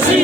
Sí.